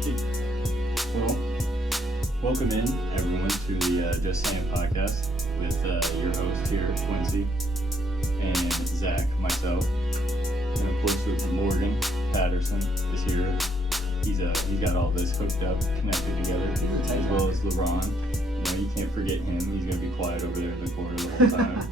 Well, welcome in, everyone, to the Just Saying Podcast with your host here, Quincy, and Zach, myself, and of course with Morgan Patterson is here. He's got all this hooked up, connected together, as well as LeBron. You know, you can't forget him. He's gonna be quiet over there in the corner the whole time.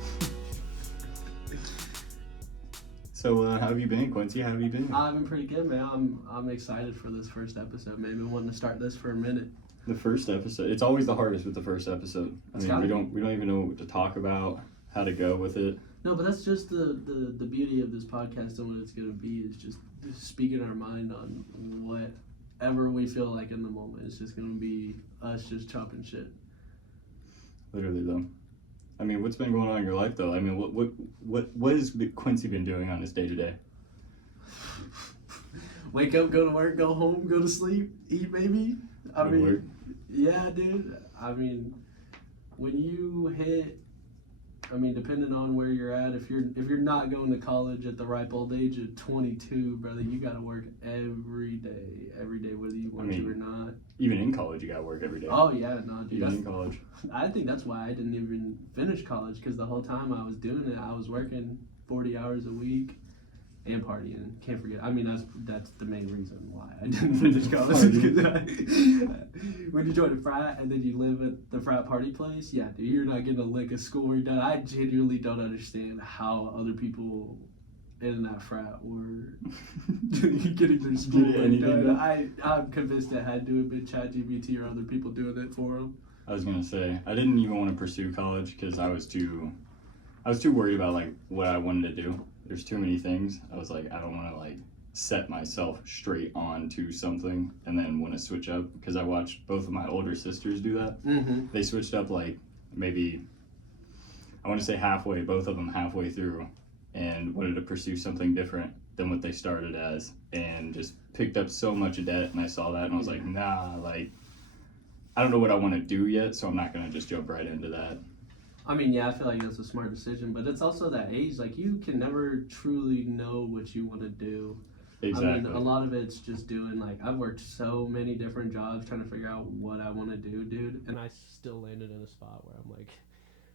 So, how have you been, Quincy? How have you been? I've been pretty good, man. I'm excited for this first episode. Maybe wanting to start this for a minute. The first episode. It's always the hardest with the first episode. I mean, we don't even know what to talk about, how to go with it. No, but that's just the beauty of this podcast and what it's gonna be is just speaking our mind on whatever we feel like in the moment. It's just gonna be us just chopping shit. Literally, though. I mean, what's been going on in your life, though? I mean, what has Quincy been doing on his day to day? Wake up, go to work, go home, go to sleep, eat, maybe. Work. Yeah, dude. I mean, when you hit, depending on where you're at, if you're not going to college at the ripe old age of 22, brother, you got to work every day, whether you want to or not. Even in college, you got to work every day. Oh yeah, no, dude. Even in college. I think that's why I didn't even finish college, because the whole time I was doing it, I was working 40 hours a week and partying. Can't forget. I mean, that's the main reason why I didn't finish college. When you join a frat and then you live at the frat party place, yeah, dude, you're not getting a lick of schoolwork done. I genuinely don't understand how other people in that frat were getting their schoolwork done. I'm convinced it had to have been ChatGPT or other people doing it for them. I was gonna say I didn't even want to pursue college because I was too worried about like what I wanted to do. There's too many things. I was like, I don't want to like set myself straight on to something and then want to switch up, because I watched both of my older sisters do that. Mm-hmm. They switched up like maybe, I want to say halfway, both of them halfway through, and wanted to pursue something different than what they started as, and just picked up so much debt. And I saw that and I was like, nah, like, I don't know what I want to do yet, so I'm not going to just jump right into that. I mean, yeah, I feel like that's a smart decision, but it's also that age, like, you can never truly know what you want to do. Exactly. I mean, a lot of it's just doing, like, I've worked so many different jobs trying to figure out what I want to do, dude, and I still landed in a spot where I'm like,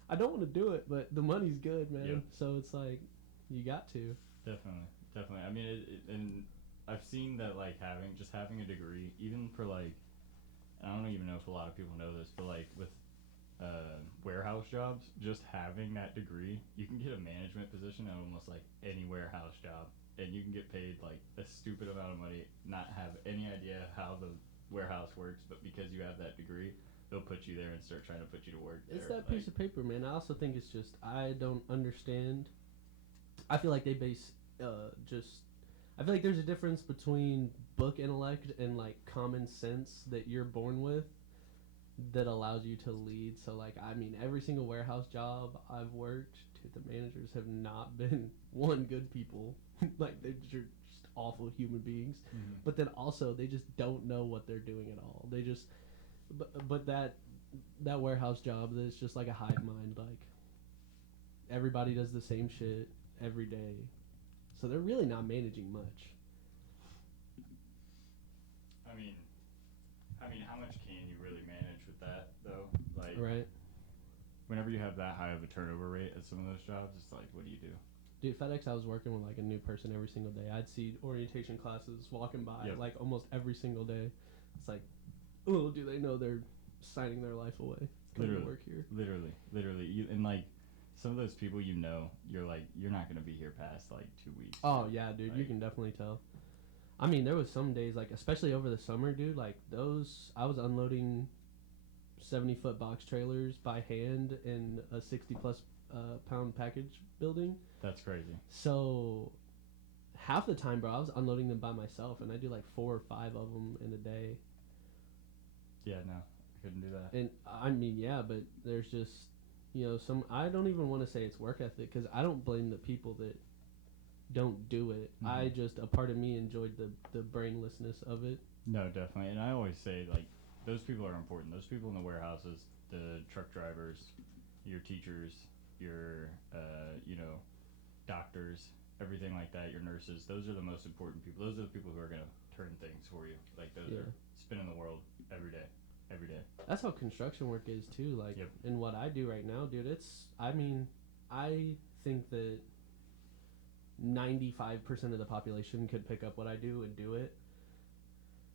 I don't want to do it, but the money's good, man. Yep. So it's like, you got to. Definitely. I mean, and I've seen that, like, having a degree, even for, like, I don't even know if a lot of people know this, but, like, with warehouse jobs, just having that degree, you can get a management position at almost like any warehouse job, and you can get paid like a stupid amount of money, not have any idea how the warehouse works, but because you have that degree, they'll put you there and start trying to put you to work there. It's that piece of paper, man. I also think it's just, I don't understand. I feel like they base I feel like there's a difference between book intellect and like common sense that you're born with that allows you to lead. So like, I mean, every single warehouse job I've worked, the managers have not been good people. Like, they're just awful human beings. Mm-hmm. But then also they just don't know what they're doing at all. They just but that warehouse job, that's just like a hive mind. Like, everybody does the same shit every day, so they're really not managing much. I mean, how much can you really manage with that, though? Like, right. Whenever you have that high of a turnover rate at some of those jobs, it's like, what do you do? Dude, FedEx, I was working with like a new person every single day. I'd see orientation classes walking by, yep, like almost every single day. It's like, oh, do they know they're signing their life away? Coming to work here. Literally. And like, some of those people, you know, you're like, you're not going to be here past like 2 weeks. Oh, yeah, dude. Like, you can definitely tell. I mean, there was some days, like, especially over the summer, dude, like, I was unloading 70-foot box trailers by hand in a 60-plus pound package building. That's crazy. So, half the time, bro, I was unloading them by myself, and I do, like, 4 or 5 of them in a day. Yeah, no, I couldn't do that. And, I mean, yeah, but there's just, you know, I don't even want to say it's work ethic, because I don't blame the people that don't do it. Mm-hmm. A part of me enjoyed the brainlessness of it. No, definitely. And I always say, like, those people are important. Those people in the warehouses, the truck drivers, your teachers, your, doctors, everything like that, your nurses, those are the most important people. Those are the people who are going to turn things for you. Like, those are spin in the world every day. That's how construction work is too. Like, Yep. in what I do right now, dude, I think that 95% of the population could pick up what I do and do it.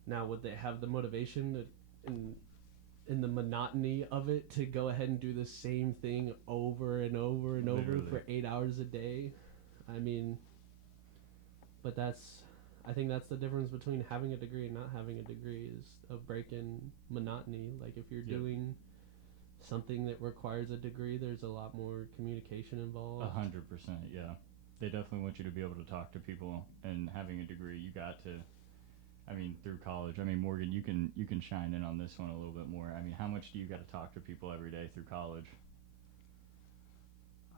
Now, would they have the motivation in the monotony of it to go ahead and do the same thing over and over and over for 8 hours a day? I mean, but I think that's the difference between having a degree and not having a degree, is a break in monotony. Like, if you're doing something that requires a degree, there's a lot more communication involved. 100%, yeah. They definitely want you to be able to talk to people, and having a degree, you got to. I mean, through college. I mean, Morgan, you can shine in on this one a little bit more. I mean, how much do you got to talk to people every day through college?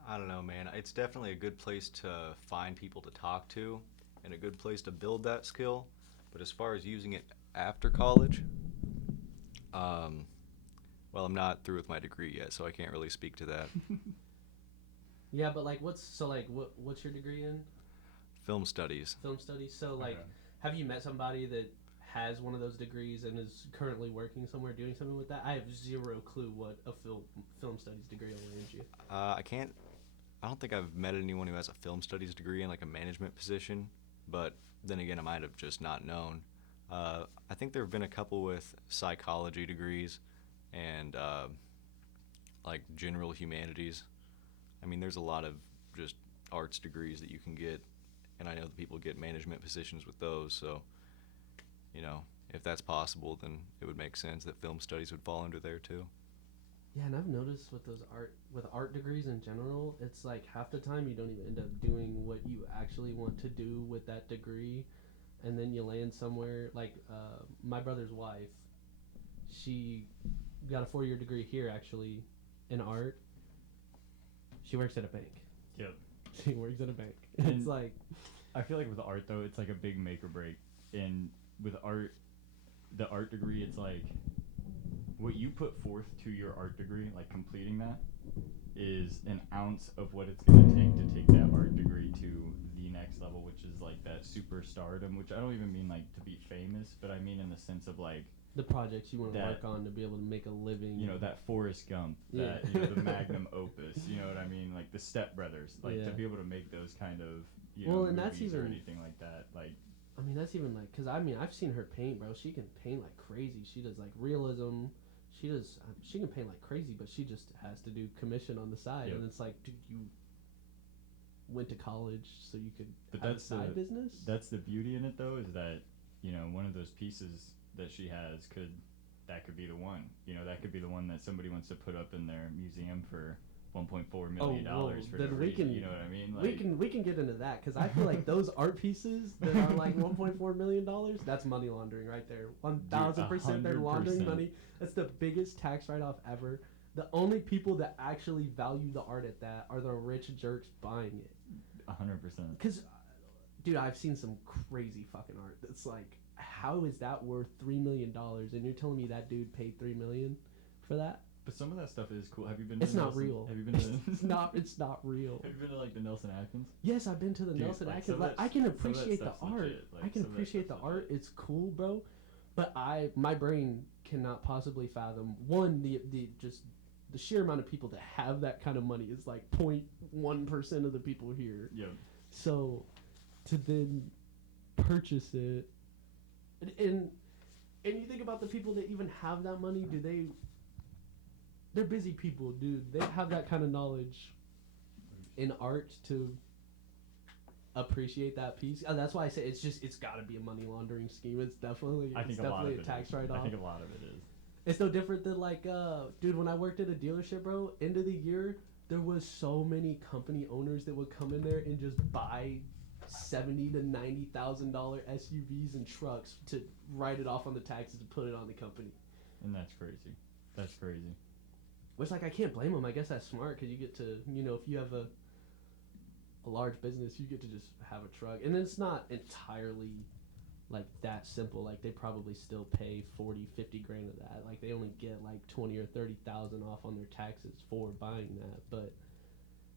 I don't know, man. It's definitely a good place to find people to talk to and a good place to build that skill. But as far as using it after college, well, I'm not through with my degree yet, so I can't really speak to that. Yeah, but like, what's your degree in? Film studies. Film studies. So like, have you met somebody that has one of those degrees and is currently working somewhere doing something with that? I have zero clue what a film studies degree will land you. I don't think I've met anyone who has a film studies degree in like a management position, but then again, I might have just not known. I think there have been a couple with psychology degrees and like general humanities. I mean, there's a lot of just arts degrees that you can get, and I know that people get management positions with those, so, you know, if that's possible, then it would make sense that film studies would fall under there too. Yeah, and I've noticed with art degrees in general, it's like half the time you don't even end up doing what you actually want to do with that degree, and then you land somewhere like my brother's wife. She got a 4-year degree here actually in art. She works at a bank. Yep. She works at a bank. And it's like, I feel like with art though, it's like a big make or break. And with art, the art degree, it's like what you put forth to your art degree, like completing that, is an ounce of what it's going to take that art degree to the next level, which is like that superstardom, which I don't even mean like to be famous, but I mean in the sense of like the projects you want to work on to be able to make a living. You know, that Forrest Gump, that, the magnum opus, you know what I mean? Like the Step Brothers, like to be able to make those kind of, and movies that's even, or anything like that. Like, I mean, that's even like, because I mean, I've seen her paint, bro. She can paint like crazy. She does like realism. She can paint like crazy, but she just has to do commission on the side. And it's like, dude, you went to college so you could have a side business? That's the beauty in it, though, is that, one of those pieces that she has could be the one. That could be the one that somebody wants to put up in their museum for $1.4 million for no reason, you know what I mean? Like, we can get into that, because I feel like those art pieces that are like $1.4 million, that's money laundering right there. 1,000% they're laundering money. That's the biggest tax write-off ever. The only people that actually value the art at that are the rich jerks buying it. 100%. Because, dude, I've seen some crazy fucking art that's like, how is that worth $3 million? And you're telling me that dude paid $3 million for that? But some of that stuff is cool. Have you been? It's not real. Have you been to? It's not real. Have you been to like the Nelson Atkins? Yes, I've been to the Nelson Atkins. Like, I can appreciate the art. Like, I can appreciate the art. It's cool, bro. But my brain cannot possibly fathom the sheer amount of people that have that kind of money is like 0.1% of the people here. Yeah. So to then purchase it, and you think about the people that even have that money, they're busy people, dude. They have that kind of knowledge in art to appreciate that piece. That's why I say it's got to be a money laundering scheme. It's definitely a tax write-off. I think a lot of it is. It's no different than like, dude, when I worked at a dealership, bro, end of the year, there was so many company owners that would come in there and just buy $70,000 to $90,000 SUVs and trucks to write it off on the taxes and put it on the company. And that's crazy. That's crazy. Which, like, I can't blame them. I guess that's smart, because you get to, if you have a large business, you get to just have a truck. And it's not entirely, like, that simple. Like, they probably still pay 40, 50 grand of that. Like, they only get, like, 20 or 30,000 off on their taxes for buying that. But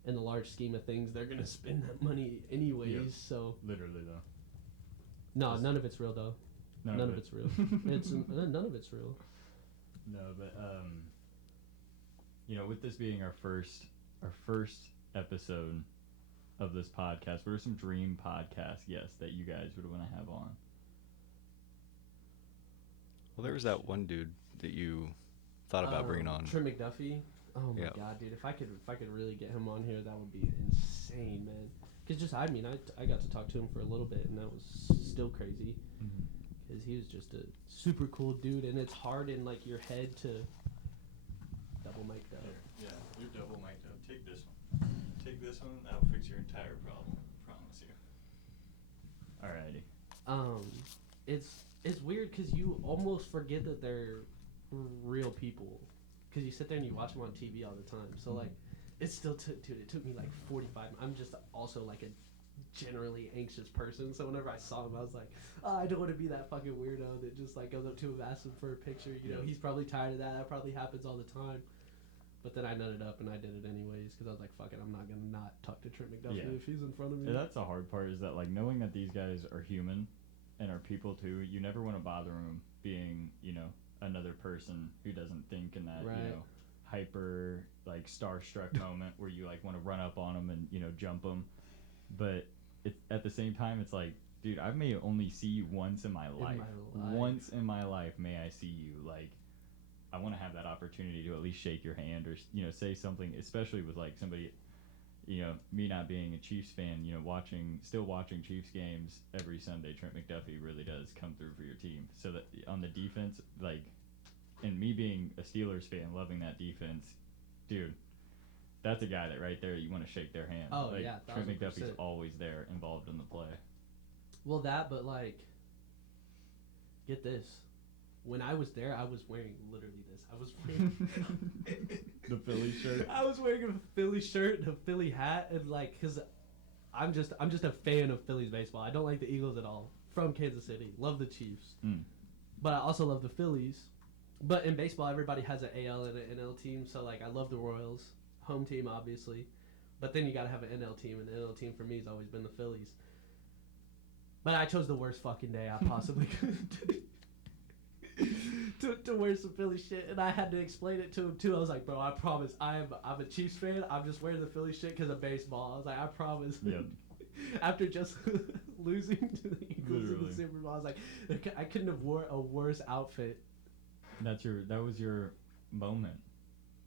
in the large scheme of things, they're going to spend that money anyways, so. Literally, though. No, none of it's real, though. None of it's real. It's none of it's real. No, but with this being our first episode of this podcast, what are some dream podcast guests that you guys would want to have on? Well, there was that one dude that you thought about bringing on. Trent McDuffie. Oh my god, dude! If I could really get him on here, that would be insane, man. Because I got to talk to him for a little bit, and that was still crazy. Because he was just a super cool dude, and it's hard in like your head to double mic'd up. Yeah, you're double mic'd up. Take this one. Take this one. That'll fix your entire problem. Promise you. Alrighty. It's weird because you almost forget that they're real people. Because you sit there and you watch them on TV all the time. So like, it still took me like 45. I'm just also like a generally anxious person, so whenever I saw him, I was like, I don't want to be that fucking weirdo that just like goes up to him, asks him for a picture. He's probably tired of that. That probably happens all the time. But then I nutted up and I did it anyways because I was like, fuck it, I'm not gonna not talk to Trent McDuffie if he's in front of me. Yeah, that's the hard part, is that like knowing that these guys are human and are people too. You never want to bother them being another person who doesn't think in that hyper like starstruck moment where you like want to run up on them and jump them. But at the same time, it's like, dude, I may only see you once in my life. Once in my life may I see you. Like, I want to have that opportunity to at least shake your hand or say something, especially with like somebody, me not being a Chiefs fan, still watching Chiefs games every Sunday. Trent McDuffie really does come through for your team. So that on the defense, like, and me being a Steelers fan, loving that defense, dude, that's a guy that right there you want to shake their hand. Oh, like, yeah, Trent McDuffie's always there, involved in the play. Well, but like, get this. When I was there, I was wearing literally this. I was wearing the Philly shirt. I was wearing a Philly shirt and a Philly hat, and like, cause I'm just a fan of Phillies baseball. I don't like the Eagles at all. From Kansas City, love the Chiefs, but I also love the Phillies. But in baseball, everybody has an AL and an NL team, so like I love the Royals, home team obviously, but then you gotta have an NL team, and the NL team for me has always been the Phillies. But I chose the worst fucking day I possibly could to wear some Philly shit, and I had to explain it to him too. I was like, bro, I promise, I'm a Chiefs fan. I'm just wearing the Philly shit because of baseball. I was like, I promise. Yep. After just losing to the Eagles in Literally. the Super Bowl, I was like, I couldn't have wore a worse outfit. That was your moment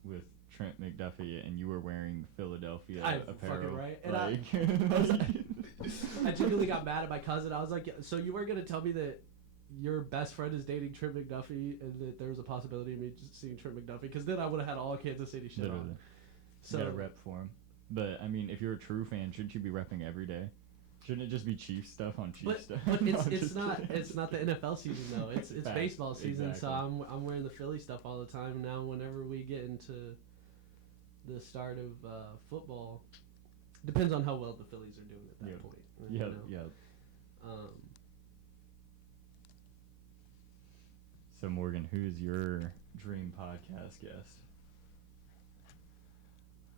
with Trent McDuffie, and you were wearing Philadelphia apparel. Fucking right. And like, I genuinely got mad at my cousin. I was like, so you weren't gonna tell me that your best friend is dating Trent McDuffie and that there was a possibility of me just seeing Trent McDuffie? Because then I would have had all Kansas City shit literally. on. So you gotta rep for him. But I mean, if you're a true fan, shouldn't you be repping every day? Shouldn't it just be Chiefs stuff on Chiefs stuff? But No, it's not the NFL season though. It's Facts. baseball season. Exactly. So I'm wearing the Philly stuff all the time now. Whenever we get into the start of football, depends on how well the Phillies are doing at that point. Yep. So Morgan, who's your dream podcast guest?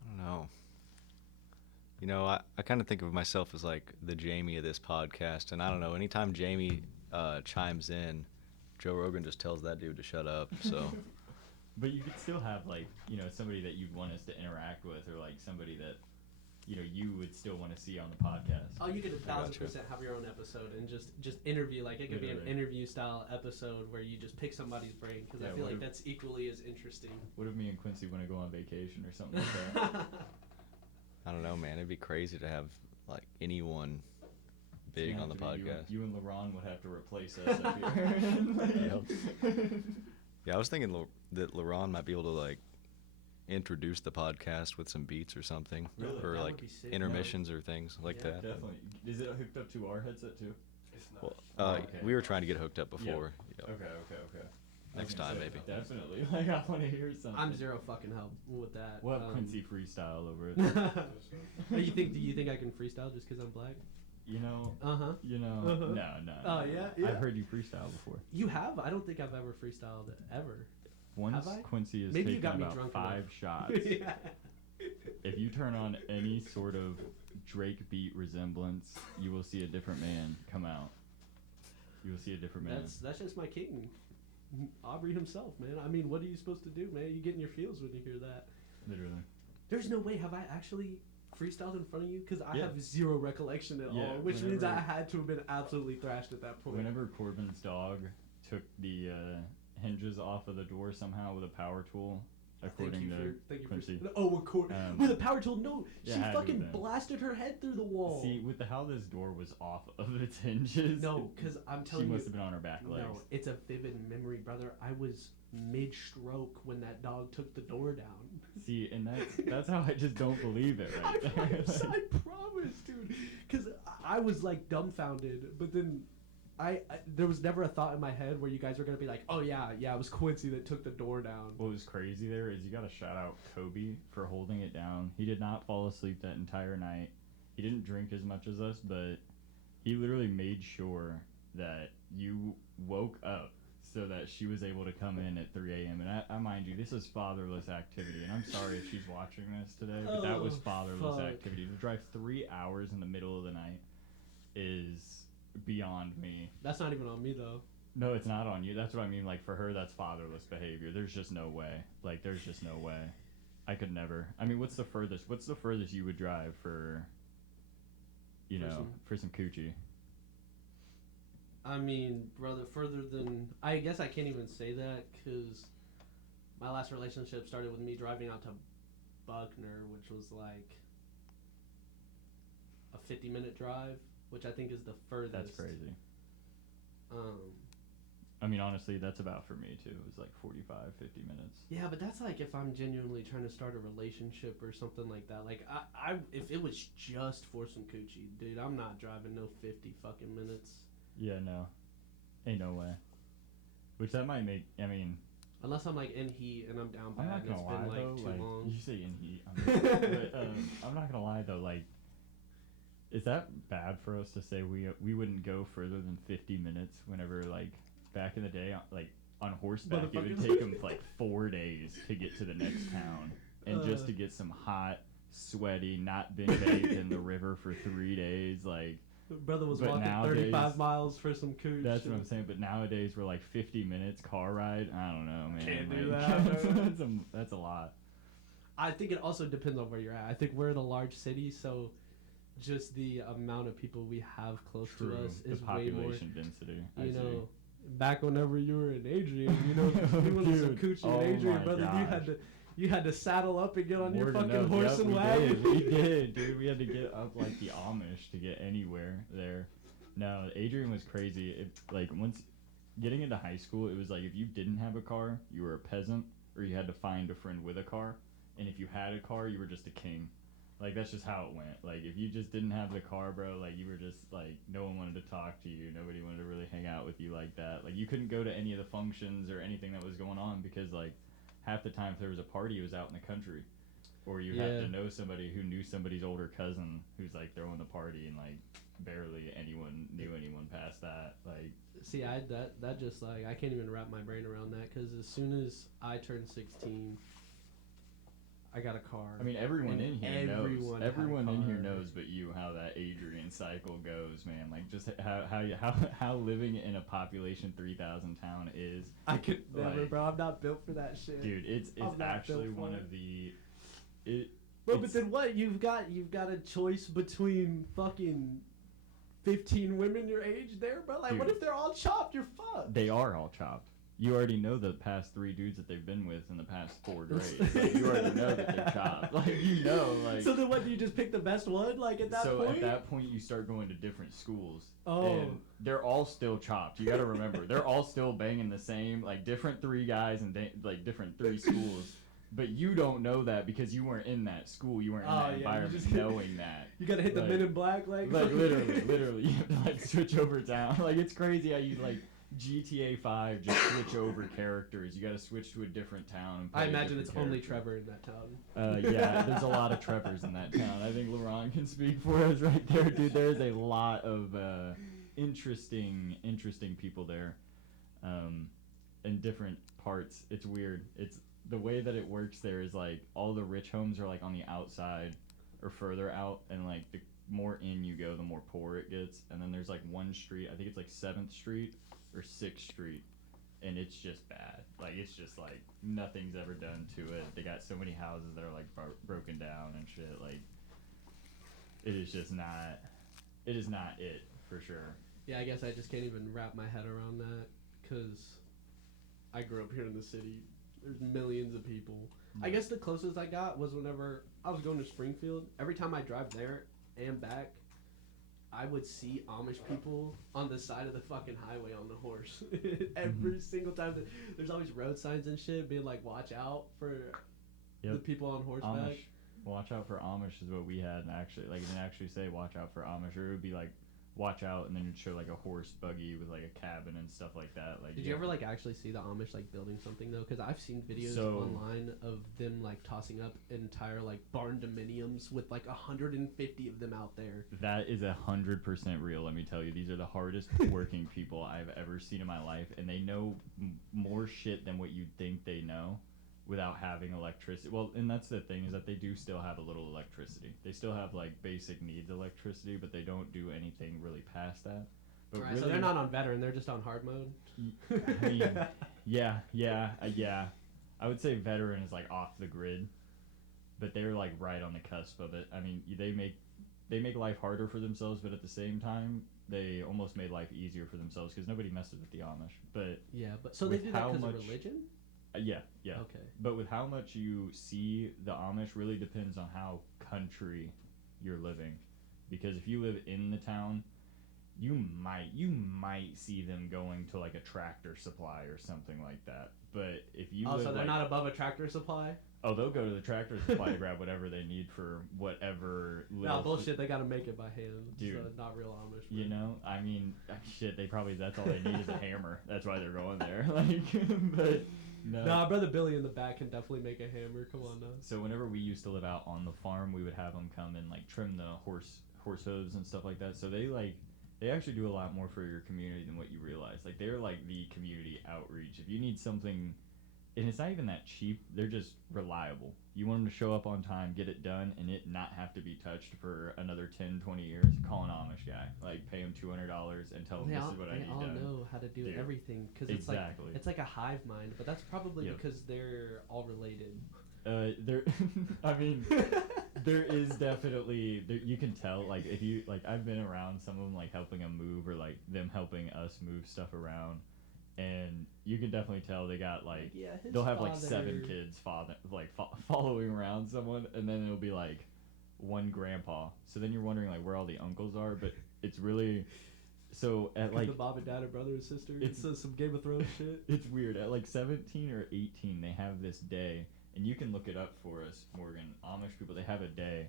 I don't know. I kind of think of myself as like the Jamie of this podcast, and I don't know, anytime Jamie chimes in, Joe Rogan just tells that dude to shut up, so. But you could still have like, somebody that you'd want us to interact with, or like somebody that, you would still want to see on the podcast. Oh, you could 1,000% have your own episode and just interview. Like, it could be an interview style episode where you just pick somebody's brain, because I feel like that's equally as interesting. What if me and Quincy want to go on vacation or something like that? I don't know, man. It'd be crazy to have like anyone big on the podcast. You and LaRon would have to replace us up here. Yeah, I was thinking that LaRon might be able to like introduce the podcast with some beats or something, Really? or That like would be sick. intermissions or things like that. Definitely. Is it hooked up to our headset too? It's not. Well, Okay. we were trying to get hooked up before. Yep. Okay. Next time, maybe. Definitely. Like, I want to hear something. I'm zero fucking help with that. We'll have Quincy freestyle over it. Do you think I can freestyle just because I'm black? No. No. Oh, yeah? I've heard you freestyle before. You have? I don't think I've ever freestyled ever. Once Have I? Quincy has Maybe you taken got me about drunk 5 enough. shots. Yeah. If you turn on any sort of Drake beat resemblance, you will see a different man come out. You will see a different man. That's just my king, Aubrey himself, man. I mean, what are you supposed to do, man? You get in your feels when you hear that. Literally. There's no way. Have I actually freestyled in front of you? Because I Yeah. have zero recollection at Yeah, all, which means whenever- I had to have been absolutely thrashed at that point. Whenever Corbin's dog took the hinges off of the door somehow with a power tool, according to Quincy. With a power tool? No, Yeah, she had to fucking have been. blasted her head through the wall. See, with how this door was off of its hinges. No, because I'm she telling you. must have been on her back legs. No, it's a vivid memory, brother. I was mid-stroke when that dog took the door down. See, and that's how I just don't believe it right I there. promise, dude. Because I was like dumbfounded, but then there was never a thought in my head where you guys were gonna be like, oh yeah, it was Quincy that took the door down. What was crazy there is you got to shout out Kobe for holding it down. He did not fall asleep that entire night. He didn't drink as much as us, but he literally made sure that you woke up so that she was able to come in at 3 a.m. And I mind you, this is fatherless activity, and I'm sorry if she's watching this today, but that was fatherless activity. To drive 3 hours in the middle of the night is beyond me. That's not even on me though. No, it's not on you. That's what I mean. Like, for her, that's fatherless behavior. There's just no way. Like, there's just no way. I could never. I mean, what's the furthest you would drive for, for some coochie? I mean, brother, further than... I guess I can't even say that because my last relationship started with me driving out to Buckner, which was like a 50-minute drive, which I think is the furthest. That's crazy. I mean, honestly, that's about for me, too. It was like 45, 50 minutes. Yeah, but that's like if I'm genuinely trying to start a relationship or something like that. Like, I if it was just for some coochie, dude, I'm not driving no 50 fucking minutes. Yeah, no. Ain't no way. Which that might make, I mean... Unless I'm like in heat and I'm down bad I'm not and it's gonna lie, been like though, too like, long. you say in heat. But, I'm not gonna lie, though, like... Is that bad for us to say we wouldn't go further than 50 minutes whenever, like, back in the day, like, on horseback, it would take them, like, 4 days to get to the next town. And just to get some hot, sweaty, not been bathed in the river for 3 days, like... Brother was but walking nowadays, 35 miles for some cooch. That's what I'm saying. But nowadays, we're like 50 minutes car ride. I don't know, man. Can't like, do that. that's a lot. I think it also depends on where you're at. I think we're in a large city, so just the amount of people we have close True. to us The is way more. population density. You know, back whenever you were in Adrian, you know, you wanted some coochie in Adrian, brother. Gosh. You had to saddle up and get on your Word fucking enough. horse and wagon. We did, dude. We had to get up like the Amish to get anywhere there. No, Adrian was crazy. Once getting into high school, it was like if you didn't have a car, you were a peasant, or you had to find a friend with a car. And if you had a car, you were just a king. Like, that's just how it went. Like, if you just didn't have the car, bro, like, you were just, like, no one wanted to talk to you. Nobody wanted to really hang out with you like that. Like, you couldn't go to any of the functions or anything that was going on because, like, half the time if there was a party, it was out in the country. Or you had to know somebody who knew somebody's older cousin who's, like, throwing the party and, like, barely anyone knew anyone past that. Like, see, that just, like, I can't even wrap my brain around that because as soon as I turned 16... I got a car. I mean, everyone in here knows. Everyone in here car. knows, but you, how that Adrian cycle goes, man. Like, just how living in a population 3,000 town is. I could never, like, bro. I'm not built for that shit. Dude, it's actually one of the. Bro, but then what? You've got a choice between fucking 15 women your age there, bro. Like, Dude, what if they're all chopped? You're fucked. They are all chopped. You already know the past 3 dudes that they've been with in the past 4 grades. Like, you already know that they're chopped. Like, you know, like. So then what, do you just pick the best one, like, at that point? So at that point, you start going to different schools. Oh. And they're all still chopped. You gotta remember, they're all still banging the same, like, different 3 guys and, like, different 3 schools. But you don't know that because you weren't in that school. You weren't in that environment knowing that. You gotta hit the Men in Black, like. Like, literally. You have to, like, switch over town. Like, it's crazy how you, like, GTA 5 just switch over characters. You got to switch to a different town. And play I imagine a it's different only character. Trevor in that town. Yeah, there's a lot of Trevors in that town. I think LeBron can speak for us right there, dude. There's a lot of interesting people there, in different parts. It's weird. It's the way that it works there is like all the rich homes are like on the outside or further out, and like more in you go, the more poor it gets. And then there's like one street, I think it's like 7th Street or 6th Street, and it's just bad. Like, it's just like nothing's ever done to it. They got so many houses that are like broken down and shit. Like, it is just not. It is not it for sure. Yeah, I guess I just can't even wrap my head around that because I grew up here in the city. There's millions of people. I guess the closest I got was whenever I was going to Springfield. Every time I drive there and back, I would see Amish people on the side of the fucking highway on the horse. Every single time. There's always road signs and shit being like, watch out for the people on horseback. Amish. Watch out for Amish is what we had, and actually, like, it didn't actually say watch out for Amish, or it would be like, watch out, and then it'd show like a horse buggy with like a cabin and stuff like that. Like, did you ever like actually see the Amish like building something though? Because I've seen videos online of them like tossing up entire like barn dominiums with like 150 of them out there. That is 100% real. Let me tell you, these are the hardest working people I've ever seen in my life, and they know more shit than what you'd think they know without having electricity. Well, and that's the thing, is that they do still have a little electricity. They still have like basic needs electricity, but they don't do anything really past that. But right, really, so they're not on veteran, they're just on hard mode. I mean, yeah. I would say veteran is like off the grid, but they're like right on the cusp of it. I mean, they make life harder for themselves, but at the same time, they almost made life easier for themselves because nobody messes with the Amish. But yeah, but so they do that because of religion? Yeah. Okay. But with how much you see the Amish really depends on how country you're living. Because if you live in the town, you might see them going to like a Tractor Supply or something like that. But if you live, so they're not above a Tractor Supply? Oh, they'll go to the Tractor Supply to grab whatever they need for whatever little... No, bullshit, they gotta make it by hand. Dude. So not real Amish. You know, I mean, shit, that's all they need is a hammer. That's why they're going there. Like, but... No. Nah, brother Billy in the back can definitely make a hammer. Come on now. So whenever we used to live out on the farm, we would have them come and like trim the horse hooves and stuff like that. So they actually do a lot more for your community than what you realize. Like, they're like the community outreach. If you need something, and it's not even that cheap, they're just reliable. You want them to show up on time, get it done, and it not have to be touched for another 10, 20 years. Call an Amish guy. Like, pay him $200 and tell him this is what I need done. They all know how to do everything because Exactly. it's like a hive mind, but that's probably Yep. because they're all related. I mean, there is definitely, you can tell, like, if you, like, I've been around some of them, like, helping them move, or, like, them helping us move stuff around, and you can definitely tell they got, like, they'll have, like, 7 kids following around someone, and then it'll be, like, one grandpa, so then you're wondering, like, where all the uncles are, but it's really, so, at, like, the mom and dad and brother and sister, it's some Game of Thrones shit. It's weird, at, like, 17 or 18, they have this day. And you can look it up for us, Morgan. Amish people, they have a day,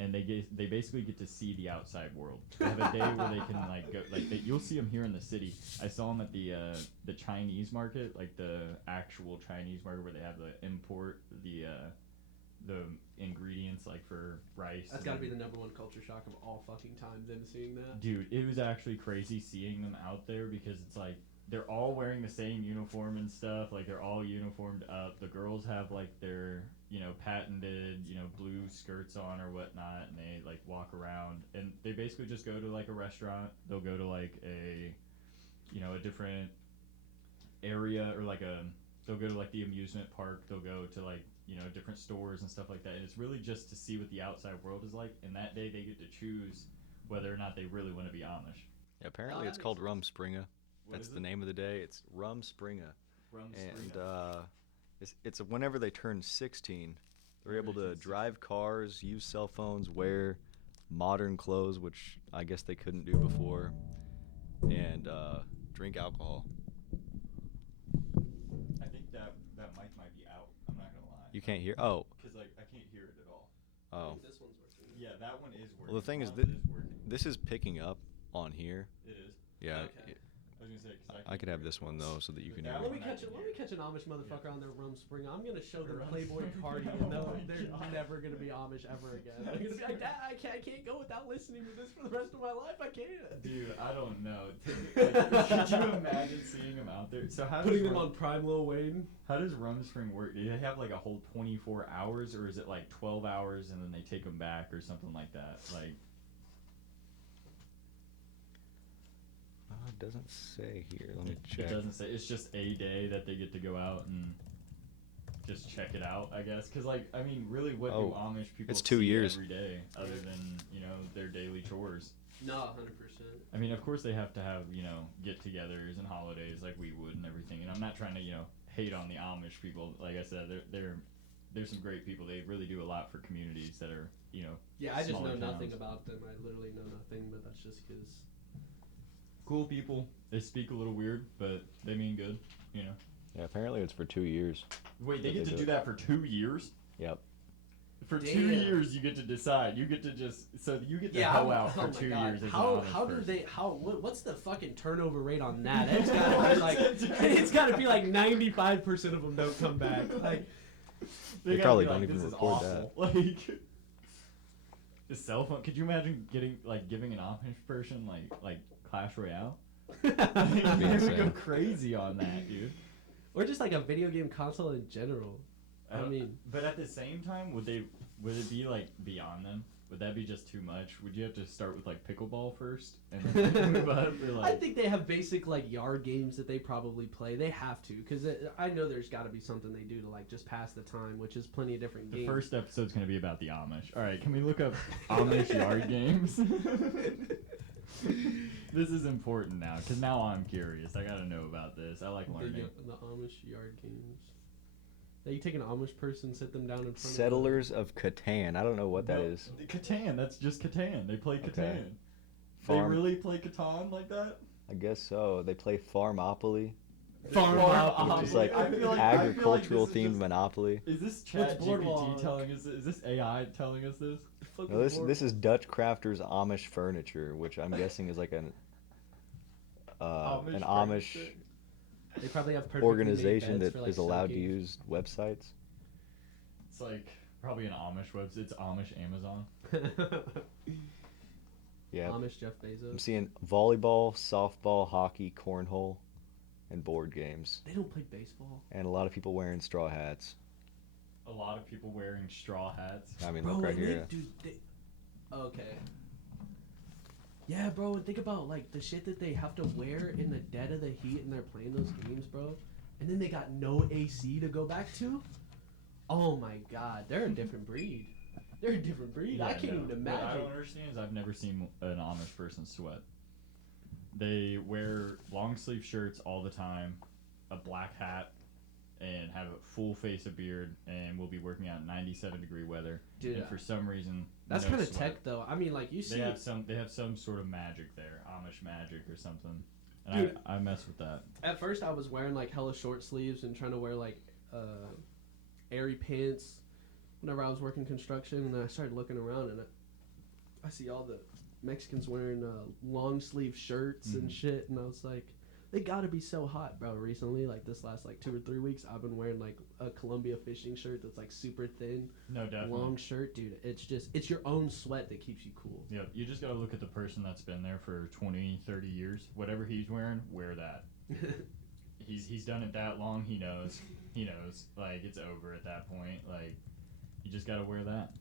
and they basically get to see the outside world. They have a day where they can like go, like you'll see them here in the city. I saw them at the Chinese market, like the actual Chinese market where they have the import the ingredients like for rice. That's got to be the number one culture shock of all fucking time. Them seeing that. Dude, it was actually crazy seeing them out there because it's like, they're all wearing the same uniform and stuff. Like, they're all uniformed up. The girls have, like, their, patented, blue skirts on or whatnot, and they, like, walk around. And they basically just go to, like, a restaurant. They'll go to, like, a different area, or, like, they'll go to, like, the amusement park. They'll go to, like, different stores and stuff like that. And it's really just to see what the outside world is like. And that day they get to choose whether or not they really want to be Amish. Yeah, apparently it's called Rumspringa. That's the name of the day. It's Rumspringa. And it's whenever they turn 16, they're able to drive cars, use cell phones, wear modern clothes, which I guess they couldn't do before, and drink alcohol. I think that mic might be out. I'm not gonna lie. You can't hear? Oh. Because like I can't hear it at all. Oh. This one's working. Yeah, that one is working. Well, the thing is, this is picking up on here. It is. Yeah. Okay. I was gonna say, 'cause I could have this one though, so that you can hear. Let me catch an Amish motherfucker on their Rumspringa. I'm gonna show them Playboy Cardi, and they're never gonna be Amish ever again. They're gonna be like, Dad, I can't go without listening to this for the rest of my life. I can't. Dude, I don't know. Could you imagine seeing them out there? So how putting them on Prime Lil Wayne? How does Rumspring work? Do they have like a whole 24 hours, or is it like 12 hours and then they take them back or something like that? Like, It doesn't say here. Let me check. It doesn't say. It's just a day that they get to go out and just check it out, I guess. Because, like, I mean, really, what do Amish people it's 2 see years. every day other than, you know, their daily chores? No, 100%. I mean, of course they have to have, you know, get-togethers and holidays like we would and everything. And I'm not trying to, you know, hate on the Amish people. Like I said, they're some great people. They really do a lot for communities that are, you know, yeah, I just know smaller nothing towns. about them. I literally know nothing, but that's just because. Cool people. They speak a little weird, but they mean good, you know. Yeah, apparently it's for 2 years. Wait, they that get to do it. that for 2 years? Yep. For 2 Damn. years, you get to decide. You get to you get to Yeah, hoe out for oh my 2 God. years. As How an how Amish do person. they what's the fucking turnover rate on that? It's gotta be like it's gotta be like 95% of them don't come back. Like They gotta probably be don't like, even this is record awful. Like the cell phone. Could you imagine giving an Amish person like Clash Royale? They would go crazy on that, dude. or just like a video game console in general. I mean, but at the same time, would it be like beyond them? Would that be just too much? Would you have to start with like pickleball first and then move up? Or, like, I think they have basic like yard games that they probably play. They have to because I know there's got to be something they do to like just pass the time, which is plenty of different the games. first episode's gonna be about the Amish. All right, can we look up Amish yard games? This is important now because now I'm curious. I gotta know about this. I like learning. The Amish yard games. Yeah, you take an Amish person, sit them down in front Settlers of Catan. I don't know what that No, is. Catan. That's just Catan. They play Catan. Okay. They Farm- really play Catan like that? I guess so. They play Farmopoly, Farmopoly. which is like I feel like agricultural this is themed just- Monopoly. Is this What's Chat Boardwalk? GPT telling us? Is this AI telling us this? No, this is Dutch Crafters Amish Furniture, which I'm guessing is like an Amish furniture? They probably have perfectly organization made beds that for, like, is allowed to soaking. use websites. It's like probably an Amish website. It's Amish Amazon. Yeah, Amish Jeff I'm Bezos. seeing volleyball, softball, hockey, cornhole, and board games, They don't play baseball. and a lot of people wearing straw hats. A lot of people wearing straw hats. I mean, Bro, look right and here. okay. Yeah, bro, and think about like the shit that they have to wear in the dead of the heat and they're playing those games, bro. And then they got no AC to go back to. Oh my god, they're a different breed. They're a different breed. I can't even What I imagine. don't understand is I've never seen an Amish person sweat. They wear long sleeve shirts all the time, a black hat, and have a full face of beard, and will be working out in 97-degree weather. Dude, and for some reason, that's no kind of sweat. tech though. I mean, like you see, They have some sort of magic there, Amish magic or something. And Dude. I mess with that. at first I was wearing like hella short sleeves and trying to wear like airy pants whenever I was working construction, and then I started looking around and I see all the Mexicans wearing long sleeve shirts and Mhm. shit, and I was like, they gotta be so hot, bro. Recently, like this last like 2 or 3 weeks, I've been wearing like a Columbia fishing shirt that's like super thin, No, definitely. long shirt, dude. It's your own sweat that keeps you cool. Yeah, you just gotta look at the person that's been there for 20, 30 years. Whatever he's wearing, wear that. He's done it that long. He knows. He knows. Like, it's over at that point. Like, you just gotta wear that.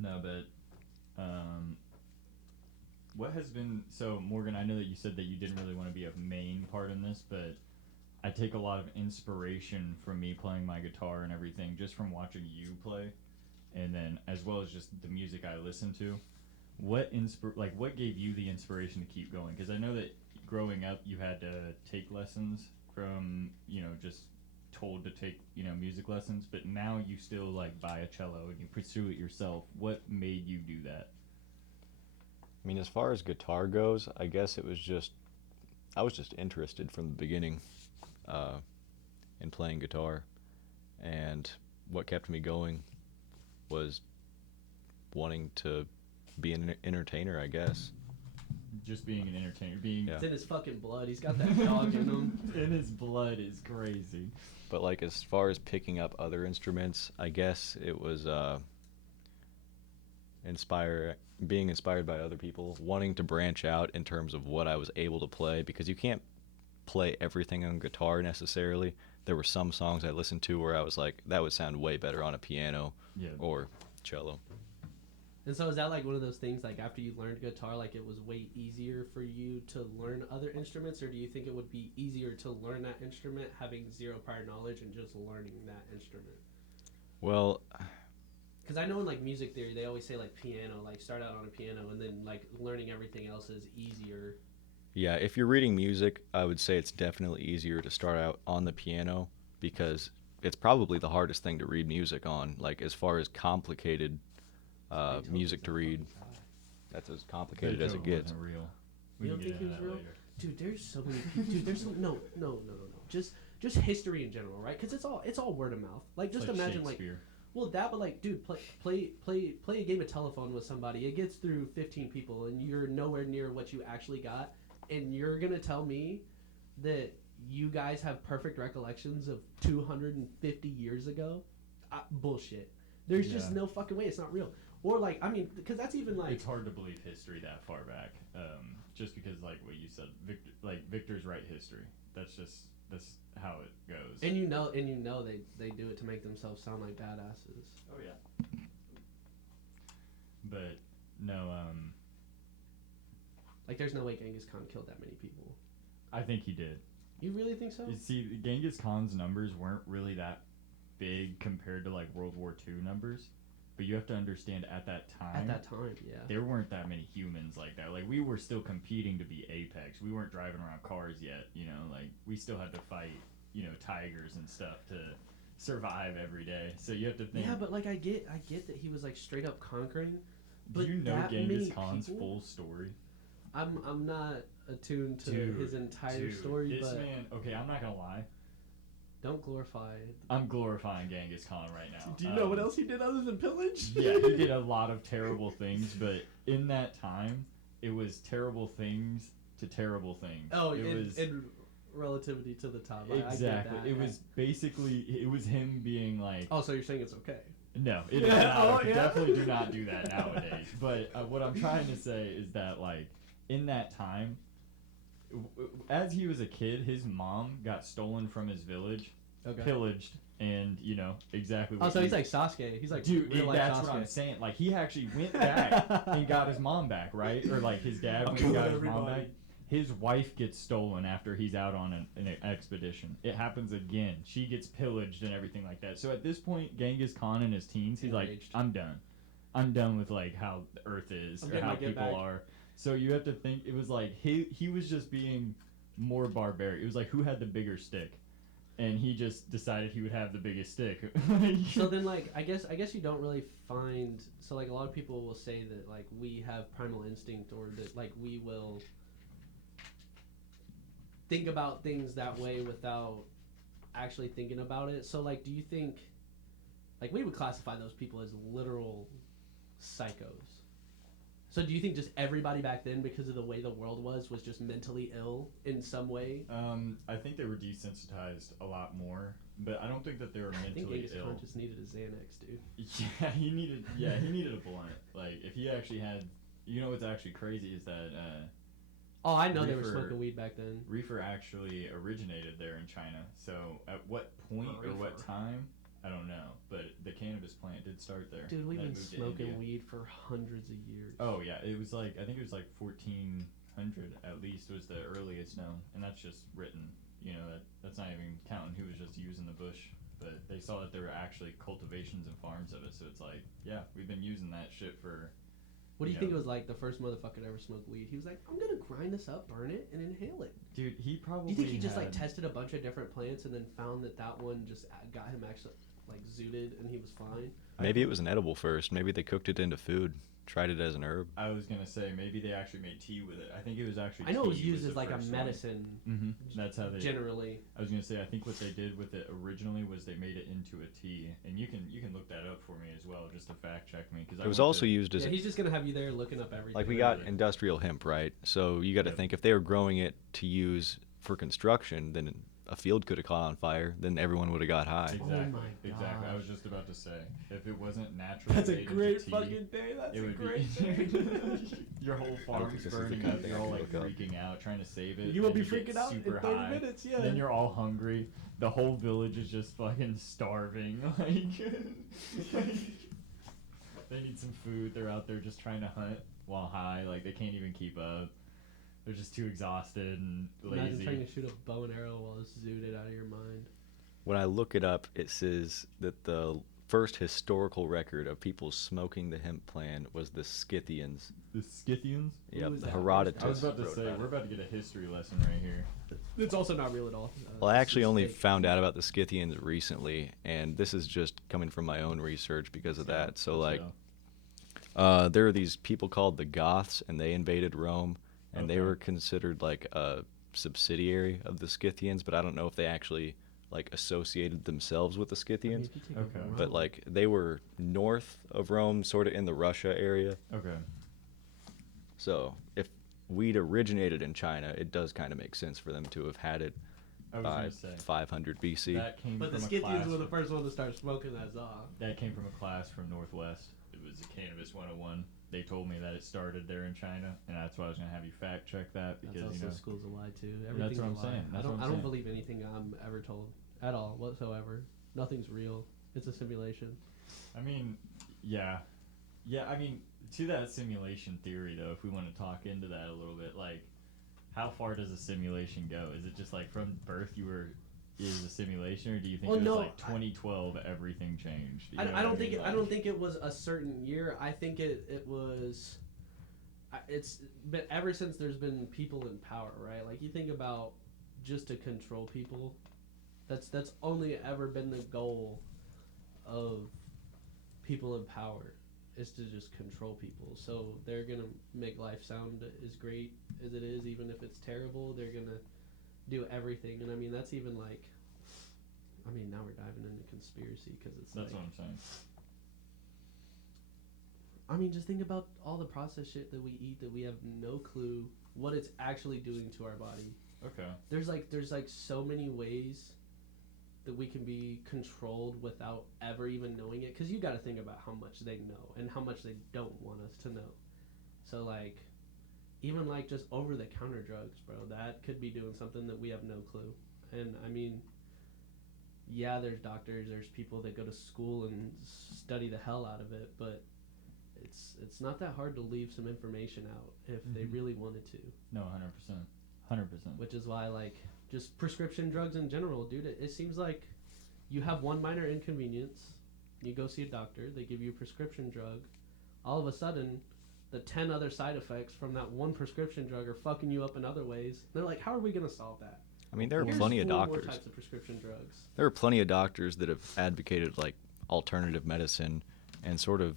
No, but what has been so Morgan? I know that you said that you didn't really want to be a main part in this, but I take a lot of inspiration from me playing my guitar and everything, just from watching you play, and then as well as just the music I listen to. What gave you the inspiration to keep going? Because I know that growing up you had to take lessons from, just told to take, music lessons, but now you still like buy a cello and you pursue it yourself. What made you do that? I mean, as far as guitar goes, I guess I was just interested from the beginning in playing guitar, and what kept me going was wanting to be an entertainer, I guess. Just being an entertainer, Yeah. It's in his fucking blood. He's got that dog in him. in his blood is crazy. But like as far as picking up other instruments, I guess it was being inspired by other people, wanting to branch out in terms of what I was able to play, because you can't play everything on guitar necessarily. There were some songs I listened to where I was like, that would sound way better on a piano Yeah. or cello. And so is that like one of those things, like after you learned guitar, like it was way easier for you to learn other instruments, or do you think it would be easier to learn that instrument having zero prior knowledge and just learning that instrument? Well, because I know in like music theory they always say like piano, like start out on a piano and then like learning everything else is easier. yeah, if you're reading music, I would say it's definitely easier to start out on the piano because it's probably the hardest thing to read music on. Like as far as complicated music to read, that's as complicated as it gets. Wasn't real. You don't think he was real? Dude, there's so many people. Dude, there's no. Just history in general, right? Because it's all word of mouth. Like just like imagine like, well that, but like, dude, play a game of telephone with somebody. It gets through 15 people, and you're nowhere near what you actually got. And you're gonna tell me that you guys have perfect recollections of 250 years ago? Bullshit. There's just no fucking way. It's not real. Or like, I mean, because that's even like, it's hard to believe history that far back. Just because like what you said, Victor's right history. That's how it goes. And you know they do it to make themselves sound like badasses. Oh yeah. But no, like there's no way Genghis Khan killed that many people. I think he did. You really think so? You see, Genghis Khan's numbers weren't really that big compared to like World War II numbers. But you have to understand at that time, yeah, there weren't that many humans like that. Like we were still competing to be apex. We weren't driving around cars yet, you know, like we still had to fight, you know, tigers and stuff to survive every day. So you have to think. Yeah, but like I get that he was like straight up conquering. Do you know Genghis Khan's people? full story? I'm not attuned to his entire story, this but man, okay, I'm not gonna lie. Don't glorify. I'm glorifying Genghis Khan right now. Do you know what else he did other than pillage? Yeah, he did a lot of terrible things, but in that time, it was terrible things to terrible things. Oh, it in, was in relativity to the top. Exactly. I get that. It was basically him being like. Oh, so you're saying it's okay? No, it is not. Definitely do not do that nowadays. But what I'm trying to say is that like in that time. As he was a kid, his mom got stolen from his village, pillaged, and you know exactly. What so he's like Sasuke. He's like, dude, that's Sasuke. what I'm saying. Like he actually went back and got his mom back, right? Or like his dad went and got his mom back. His wife gets stolen after he's out on an expedition. It happens again. She gets pillaged and everything like that. So at this point, Genghis Khan in his teens, he's like, I'm done. I'm done with like how the Earth is or how people are. So you have to think it was like he was just being more barbaric. It was like who had the bigger stick, and he just decided he would have the biggest stick. So then, like, I guess you don't really find. So like a lot of people will say that like we have primal instinct, or that like we will think about things that way without actually thinking about it. So like, do you think like we would classify those people as literal psychos? So do you think just everybody back then, because of the way the world was just mentally ill in some way? I think they were desensitized a lot more, but I don't think that they were mentally ill. I think Genghis Khan just needed a Xanax, dude. Yeah, he needed a blunt. Like if he actually had, you know, what's actually crazy is that. Oh, I know they were smoking weed back then. Reefer actually originated there in China. So at what point or what time? I don't know, but the cannabis plant did start there. Dude, we've been smoking weed for hundreds of years. Oh yeah, it was like I think it was like 1400 at least was the earliest known, and that's just written. You know that's not even counting who was just using the bush. But they saw that there were actually cultivations and farms of it, so it's like yeah, we've been using that shit for. What do you think it was like the first motherfucker to ever smoke weed? He was like, I'm gonna grind this up, burn it, and inhale it. Dude, he probably. Do you think he just like tested a bunch of different plants and then found that one just got him actually like zooted and he was fine? Maybe it was an edible first. Maybe they cooked it into food, tried it as an herb. I was gonna say maybe they actually made tea with it. I think it was actually. I know it was used as like a medicine. Mm-hmm. That's how they generally. I was gonna say I think what they did with it originally was they made it into a tea, and you can look that up for me as well just to fact check me because it was also used as. Yeah, he's just gonna have you there looking up everything. Like we got industrial hemp, right? So you got to think if they were growing it to use for construction, then a field could have caught on fire, then everyone would have got high. Exactly. Oh my Exactly. I was just about to say, if it wasn't natural, that's a great fucking day. That's a great day. Your whole farm's burning up. You're all like freaking out, trying to save it. You will be freaking out in 30 minutes. Yeah. Then you're all hungry. The whole village is just fucking starving. Like They need some food. They're out there just trying to hunt while high. Like, they can't even keep up. They're just too exhausted and lazy. Imagine trying to shoot a bow and arrow while it's zooted out of your mind. When I look it up, it says that the first historical record of people smoking the hemp plant was the Scythians. The Scythians? Yep, is the that? Herodotus. I was about to wrote say, about we're it. about to get a history lesson right here. It's also not real at all. Well, I It's actually just only fake. found out about the Scythians recently, and this is just coming from my own research because of that. So, like, there are these people called the Goths, and they invaded Rome, and they Okay. were considered like a subsidiary of the Scythians, but I don't know if they actually like associated themselves with the I mean, Scythians. if you take Okay. over But Rome- like they were north of Rome, sort of in the Russia area. Okay. So if weed originated in China, it does kind of make sense for them to have had it I was by going to say. 500 BC. That came But the from a Scythians class. were the first one to start smoking that Zaw. That came from a class from Northwest. It was a Cannabis 101. They told me that it started there in China, and that's why I was going to have you fact check that That's because, also you know. schools a lie too. That's Everything's what a I'm lie. saying. That's what I'm I don't saying. believe anything I'm ever told at all whatsoever. Nothing's real. It's a simulation. I mean, yeah. Yeah, I mean, to that simulation theory, though, if we want to talk into that a little bit, like, how far does a simulation go? Is it just like from birth is a simulation, or do you think Well, it was no, like 2012 everything changed? You know I what don't mean? think Like, I don't think it was a certain year. I think it was. It's been ever since there's been people in power, right? Like you think about just to control people. That's only ever been the goal of people in power is to just control people. So they're gonna make life sound as great as it is, even if it's terrible. They're gonna do everything, and I mean that's even like. I mean, now we're diving into conspiracy because it's That's like. what I'm saying. I mean, just think about all the processed shit that we eat that we have no clue what it's actually doing to our body. Okay. There's like so many ways that we can be controlled without ever even knowing it. Because you got to think about how much they know and how much they don't want us to know. So like, even like just over the counter drugs, bro, that could be doing something that we have no clue. And I mean, yeah, there's doctors, there's people that go to school and study the hell out of it, but it's not that hard to leave some information out if they Mhm. really wanted to. No, 100%. 100%. Which is why, like, just prescription drugs in general, dude, it seems like you have one minor inconvenience, you go see a doctor, they give you a prescription drug, all of a sudden, the 10 other side effects from that one prescription drug are fucking you up in other ways. They're like, how are we going to solve that? I mean, there are Here's plenty of 4 more doctors. types of prescription drugs. There are plenty of doctors that have advocated like alternative medicine and sort of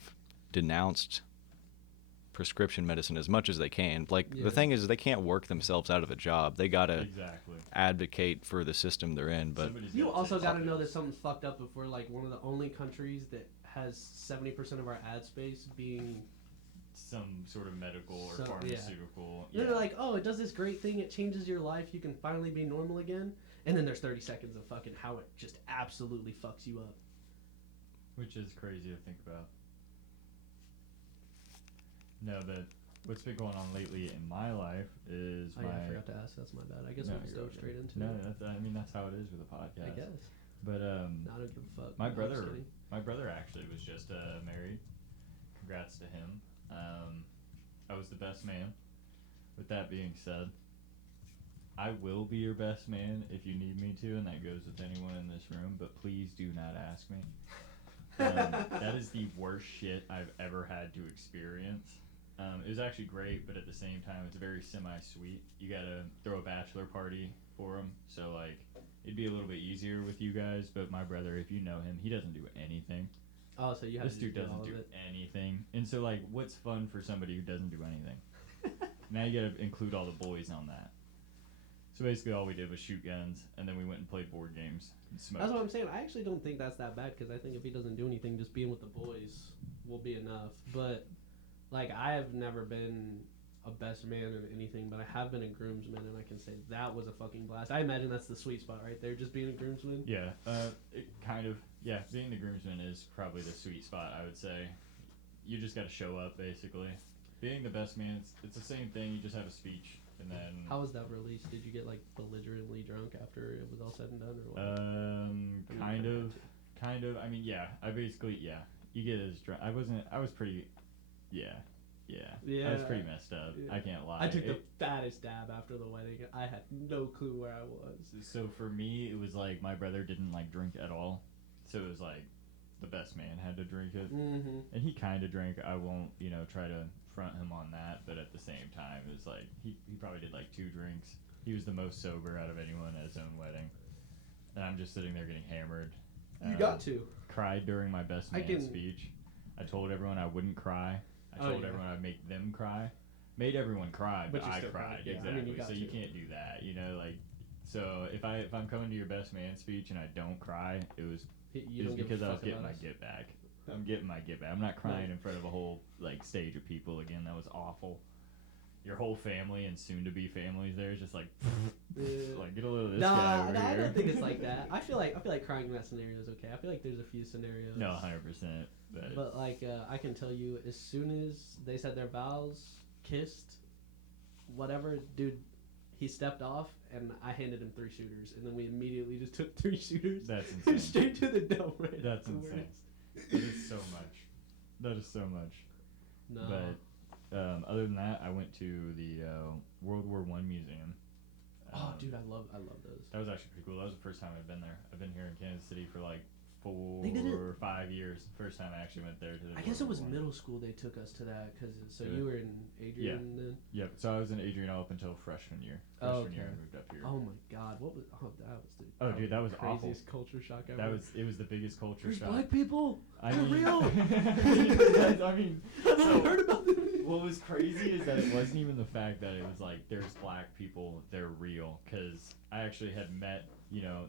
denounced prescription medicine as much as they can. Like Yeah. the thing is they can't work themselves out of a job. They got to Exactly. advocate for the system they're in, but Somebody's You gotta also take got to part. know that something's fucked up if we're like one of the only countries that has 70% of our ad space being. Some sort of medical or So- yeah. pharmaceutical. They're like, oh, it does this great thing. It changes your life. You can finally be normal again. And then there's 30 seconds of fucking how it just absolutely fucks you up. Which is crazy to think about. No, but what's been going on lately in my life is Oh, yeah, I forgot to ask. That's my bad. I guess No, we'll just you're go okay. straight into No, it. that's, I mean that's how it is with a podcast. I guess. But No, I don't give a fuck. my No, I'm brother, just kidding. my brother actually was just married. Congrats to him. I was the best man. With that being said, I will be your best man if you need me to, and that goes with anyone in this room. But please do not ask me. That is the worst shit I've ever had to experience. It was actually great, but at the same time, it's very semi-sweet. You gotta throw a bachelor party for him, so like it'd be a little bit easier with you guys. But my brother, if you know him, he doesn't do anything. Oh, so you have This to dude just all doesn't of do it. anything, and so like, what's fun for somebody who doesn't do anything? Now you gotta include all the boys on that. So basically, all we did was shoot guns, and then we went and played board games and smoked. That's what I'm saying. I actually don't think that's that bad because I think if he doesn't do anything, just being with the boys will be enough. But like, I have never been a best man or anything, but I have been a groomsman, and I can say that was a fucking blast. I imagine that's the sweet spot right there, just being a groomsman. Yeah, it kind of. Yeah, being the groomsman is probably the sweet spot, I would say. You just gotta show up, basically. Being the best man, it's the same thing. You just have a speech, and then. How was that release? Did you get like belligerently drunk after it was all said and done, or what? Kind of. I mean, yeah. I basically, yeah. you get as drunk. I was pretty. Yeah. I was pretty messed up. Yeah. I can't lie. I took the fattest dab after the wedding. I had no clue where I was. So for me, it was like my brother didn't like drink at all, so it was like the best man had to drink it, Mm-hmm. and he kind of drank. I won't, try to front him on that, but at the same time, it was like he probably did like 2 drinks. He was the most sober out of anyone at his own wedding, and I'm just sitting there getting hammered. You got to. Cried during my best man speech. I told everyone I wouldn't cry. I told everyone I'd make them cry. Made everyone cry, but I cried. Yeah, exactly. I mean, so you can't do that, like. So if I'm coming to your best man speech and I don't cry, it was because I was getting my get back. I'm getting my get back. I'm not crying in front of a whole like stage of people again. That was awful. Your whole family and soon to be families there is just like, like get a little of this guy over here. I don't think it's like that. I feel like crying in that scenario is okay. I feel like there's a few scenarios. No, 100%. But like I can tell you, as soon as they said their vows, kissed, whatever, dude, he stepped off and I handed him 3 shooters, and then we immediately just took 3 shooters. That's insane. Straight to the dome. Right. That's insane. That is so much. That is so much. No. But other than that, I went to the World War I museum. Oh, dude, I love those. That was actually pretty cool. That was the first time I've been there. I've been here in Kansas City for like 4 or 5 years. First time I actually went there to the I guess it was World War I. middle school they took us to that, Yeah. you were in Adrian then? Yep. So I was in Adrian up until freshman year. Freshman year I moved up here. Oh my God, that was the craziest awful. culture shock ever. It was the biggest culture There's shock. black people. They're real. I mean, I heard about them. what was crazy is that it wasn't even the fact that it was like there's black people, they're real. Because I actually had met,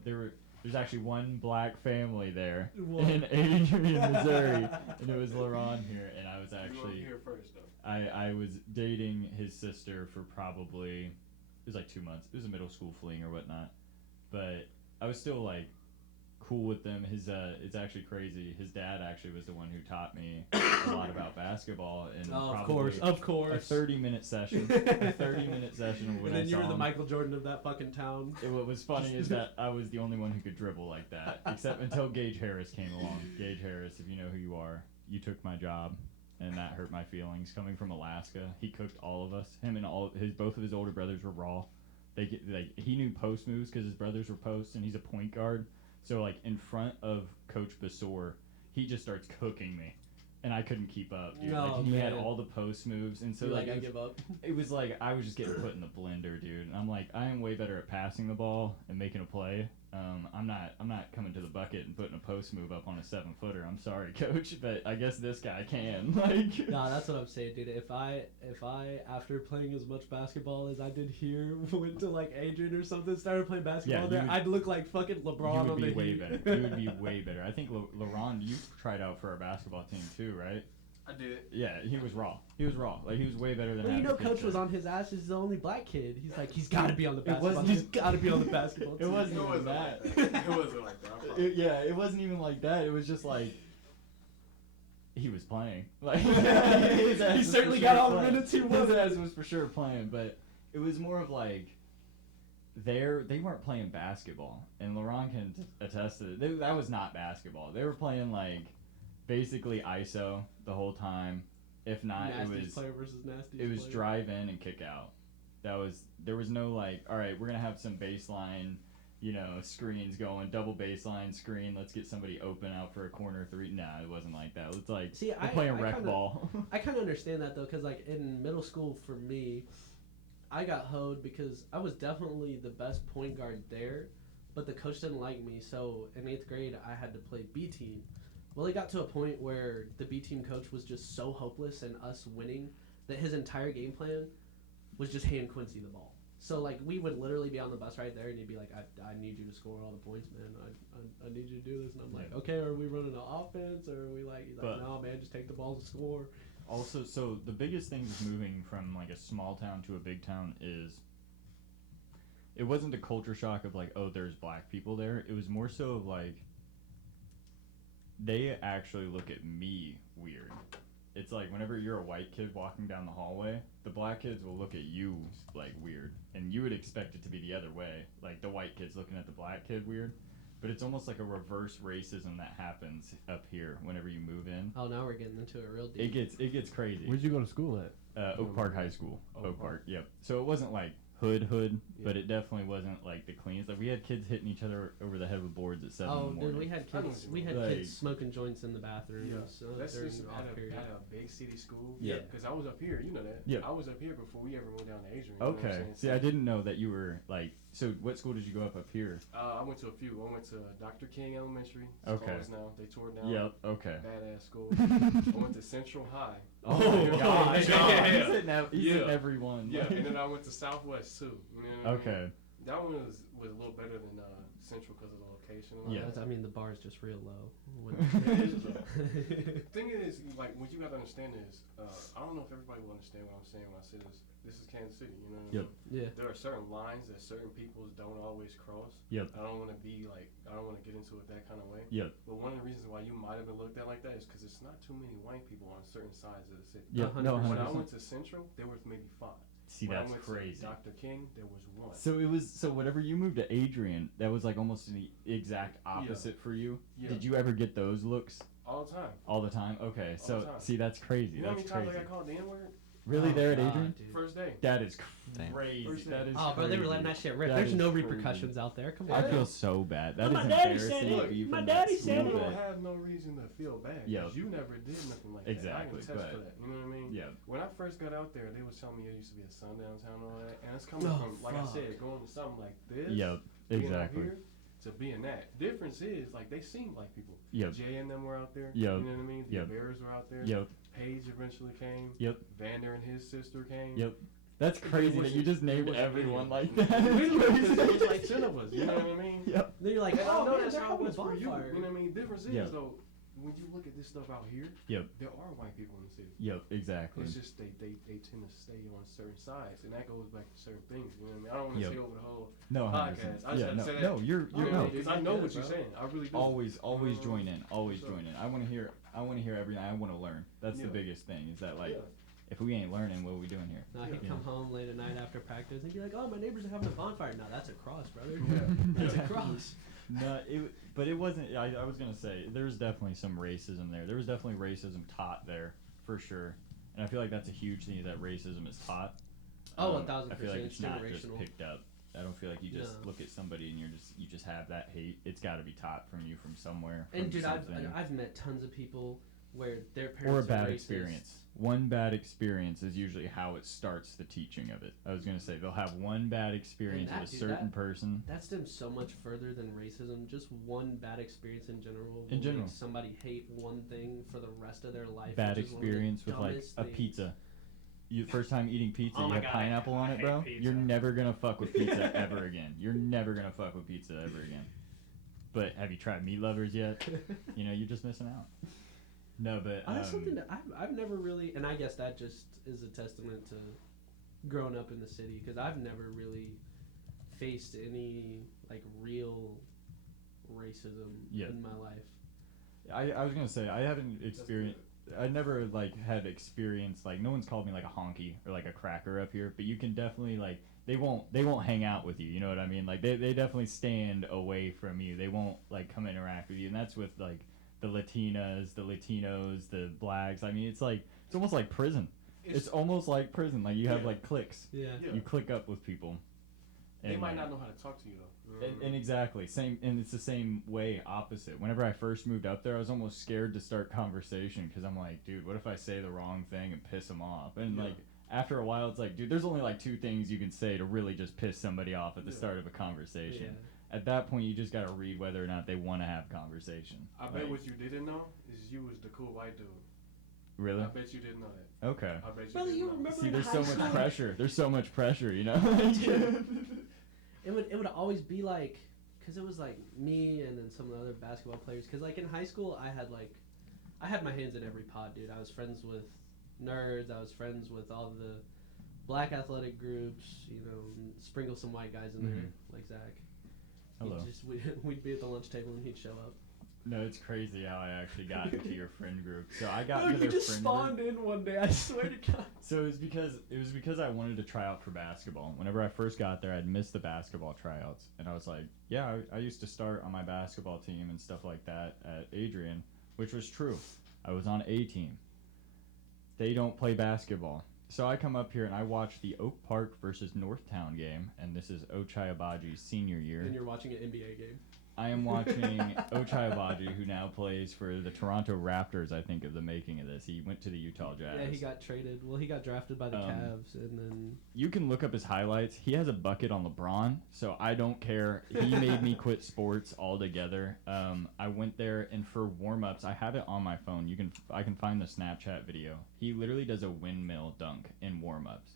there's actually one black family there in Adrian, Missouri, and it was LaRon here, and I was actually here first though. I was dating his sister for probably it was like 2 months. It was a middle school fling or whatnot, but I was still like cool with them. It's actually crazy. His dad actually was the one who taught me a lot about basketball, and of course, a 30-minute session, when and then I you saw were the him. Michael Jordan of that fucking town. What was funny is that I was the only one who could dribble like that, except until Gage Harris came along. Gage Harris, if you know who you are, you took my job, and that hurt my feelings. Coming from Alaska, he cooked all of us. Him and both of his older brothers were raw. He knew post moves because his brothers were posts, and he's a point guard. So like in front of Coach Basor, he just starts cooking me, and I couldn't keep up, dude. No, he had man. all the post moves, and so You're like I give up. it was like I was just getting put in the blender, dude. And I'm like, I am way better at passing the ball and making a play. I'm not coming to the bucket and putting a post move up on a 7-footer. I'm sorry, coach, but I guess this guy can. Like, No, that's what I'm saying, dude. If I after playing as much basketball as I did here, went to like Adrian or something, started playing basketball there, I'd look like fucking LeBron you on would the be way Heat. better. You would be way better. I think LaRon, you tried out for our basketball team too, right? I did. Yeah, he was raw. Like, he was way better than. Well, average Coach kid. was on his ass. He's the only black kid. He's like, he's got to be on the It basketball. wasn't- He's got to be on the basketball team. It wasn't It even wasn't that. like that. It wasn't like that. I promise. It wasn't even like that. It was just like he was playing. Like He certainly got all the minutes he His wanted. ass was for sure playing, but it was more of like they weren't playing basketball, and LaRon can attest to it. That was not basketball. They were playing like basically ISO the whole time. If not, Nasty's player versus Nasty's it was player. drive in and kick out. There was no like, all right, we're gonna have some baseline, screens going, double baseline screen. Let's get somebody open out for a corner 3. Nah, it wasn't like that. It's like we're playing rec ball. I kind of understand that though, because like in middle school for me, I got hoed because I was definitely the best point guard there, but the coach didn't like me. So in 8th grade, I had to play B team. Well, it got to a point where the B team coach was just so hopeless in us winning that his entire game plan was just hand Quincy the ball. So like we would literally be on the bus right there, and he'd be like, "I need you to score all the points, man. I need you to do this." And I'm like, Yeah. "Okay, are we running an offense, or are we like?" He's like, But- "No, man, just take the ball and score." Also, so the biggest thing with moving from like a small town to a big town is it wasn't the culture shock of like, oh, there's black people there. It was more so of like they actually look at me weird. It's like whenever you're a white kid walking down the hallway, the black kids will look at you like weird, and you would expect it to be the other way, like the white kids looking at the black kid weird. but it's almost like a reverse racism that happens up here whenever you move in. Oh, now we're getting into it real deep. It gets crazy. Where'd you go to school at? Oak Park High School. Oak Park. Yep. So it wasn't like hood, but it definitely wasn't like the cleanest. Like we had kids hitting each other over the head with boards at 7 in the morning. Dude, we had kids. We had kids smoking joints in the bathroom. Yeah, So that's during just off period. at a big city school. Yeah. Because I was up here, you know that. Yeah. I was up here before we ever moved down to Adrian. You know what I'm Okay. saying? See, I didn't know that you were like. So, what school did you go up here? I went to a few. I went to Dr. King Elementary. It's Okay. closed now. They tore it down. Yep. Okay. Badass school. I went to Central High. Oh, gosh. He's in Yeah. every one. Yeah, and then I went to Southwest too. You know what I mean? Okay. That one was a little better than Central because of the location. And all Yeah. that. I mean, the bar is just real low. It is though. Thing is, like, what you got to understand is, I don't know if everybody will understand what I'm saying when I say this. This is Kansas City, you know what I Yep. mean? Yeah. There are certain lines that certain peoples don't always cross. Yep. I don't want to be like, I don't want to get into it that kind of way. Yep. But one of the reasons why you might have been looked at like that is because it's not too many white people on certain sides of the city. Yep. 100%. No. When I 100%. went to Central, there was maybe 5. See, When I that's went crazy. to Dr. King, there was 1. So it was. So whenever you moved to Adrian, that was like almost the exact opposite for you. Yeah. Did you ever get those looks All the time. all the time? Okay. All So the time. see, that's crazy. You know how That's many times crazy. I got called the N-word? Really, Oh, there at God, Adrian? dude. First day. That is Damn. crazy. First That day. is. Oh, bro, they were letting that crazy. shit rip. That There's is no crazy. repercussions out there. Come I on. feel so bad. That My is daddy said embarrassing it. for you My from daddy that said school, You it. don't but- have no reason to feel bad. Yeah. Because you never did nothing like Exactly, that. I can attest but- to that. You know what I mean? Yeah. When I first got out there, they was telling me it used to be a sundown town and all that. And it's coming Oh, from, like I fuck. said, going to something like this. Yep. being out Exactly. here to being that. Difference is, like, they seem like people. Yep. Jay and them were out there. Yep. You know what I mean? The Yep. Bears were out there. Yep. Paige eventually came. Yep. Vander and his sister came. Yep. That's crazy that you just named wasn't everyone any like of them. that. Literally, because there was like 10 of us. You know what I mean? Yep. Then you're like, And I oh, know man, that's they're how it having a was for you. bonfire. You know what I mean? Difference is, Yeah. though, when you look at this stuff out here, Yep. there are white people in the city. Yep. Exactly. It's just they tend to stay on certain sides, and that goes back to certain things. You know what I mean? I don't want to Yep. say over the whole No. 100%. podcast. I just Yeah. had to No. say that. No. You're no. because I know what bro. you're saying. I really do. Always join in. Always So- join in. I want to hear everything. I want to learn. That's the Yeah. biggest thing. Is that like, Yeah. if we ain't learning, what are we doing here? No, he'd Yeah. come home late at night after practice and be like, "Oh, my neighbors are having a bonfire." No, that's a cross, brother. Yeah. That's Yeah. a cross. No, but it wasn't. I was gonna say there's definitely some racism there. There was definitely racism taught there for sure, and I feel like that's a huge thing is that racism is taught. Oh, 1000%. I feel like 1000%. it's not just Generational. picked up. I don't feel like you just No. look at somebody and you just have that hate. It's got to be taught from you from somewhere. And from dude, something. I've met tons of people where their parents or a are bad racist. experience. One bad experience is usually how it starts the teaching of it. I was gonna say they'll have one bad experience that- with a dude, certain that- person. That stems so much further than racism. Just one bad experience in general will In general. make somebody hate one thing for the rest of their life. Bad which is one of the experience with like dumbest a things. pizza. You first time eating pizza, Oh you my have God, pineapple on I it, hate bro. pizza. You're never gonna fuck with pizza ever again. You're never gonna fuck with pizza ever again. But have you tried meat lovers yet? You know, you're just missing out. No, but That's something that I've never really, and I guess that just is a testament to growing up in the city because I've never really faced any like real racism Yeah. in my life. I was gonna say I haven't experienced. I never like had experience like no one's called me like a honky or like a cracker up here, but you can definitely like they won't hang out with you. You know what I mean? Like they definitely stand away from you. They won't like come interact with you, and that's with like the Latinas, the Latinos, the blacks. I mean, it's almost like prison. It's almost like prison. Like you have Yeah. like cliques. Yeah. Yeah. You click up with people. They And, might like, not know how to talk to you though. You know what I and mean? exactly same, and it's the same way opposite. Whenever I first moved up there, I was almost scared to start conversation because I'm like, dude, what if I say the wrong thing and piss them off? And Yeah. like after a while, it's like, dude, there's only like 2 things you can say to really just piss somebody off at the Yeah. start of a conversation. Yeah. At that point, you just gotta read whether or not they want to have conversation. I bet what you didn't know is you was the cool white dude. Really? I bet you didn't know that. Okay. I bet you Brother, didn't you know. remember See, in there's high so much school? pressure. There's so much pressure, you know. It would always be like, cause it was like me and then some of the other basketball players. Cause like in high school, I had my hands in every pot, dude. I was friends with nerds. I was friends with all the black athletic groups. You know, sprinkle some white guys in there, like Zach. Hello. We'd be at the lunch table and he'd show up. No, it's crazy how I actually got into your friend group. So I got No, into you their just friend spawned group. in one day. I swear to God. So it was because I wanted to try out for basketball. Whenever I first got there, I'd missed the basketball tryouts, and I was like, yeah, I used to start on my basketball team and stuff like that at Adrian, which was true. I was on A team. They don't play basketball. So I come up here and I watch the Oak Park versus Northtown game, and this is Ochai Abaji's senior year. And you're watching an NBA game. I am watching Ochai Abaji, who now plays for the Toronto Raptors, I think, of the making of this. He went to the Utah Jazz. Yeah, he got traded. Well, he got drafted by the Cavs, and then... You can look up his highlights. He has a bucket on LeBron, so I don't care. He made me quit sports altogether. I went there, and for warm-ups, I have it on my phone. I can find the Snapchat video. He literally does a windmill dunk in warm-ups.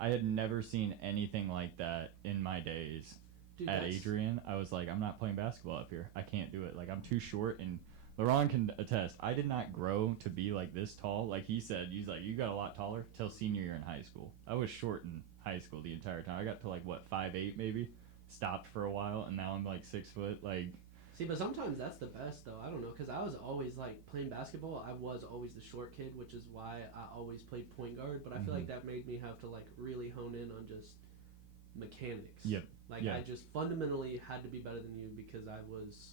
I had never seen anything like that in my days. Dude, At Adrian, I was like, I'm not playing basketball up here. I can't do it. Like, I'm too short, and LeBron can attest. I did not grow to be like this tall. Like he said, he's like, you got a lot taller till senior year in high school. I was short in high school the entire time. I got to like, what, 5'8" maybe? Stopped for a while, and now I'm like 6 foot. Like, see, but sometimes that's the best, though. I don't know, because I was always, like, playing basketball, I was always the short kid, which is why I always played point guard, but I feel like that made me have to, like, really hone in on just mechanics. Yep. Like, yeah. I just fundamentally had to be better than you because I was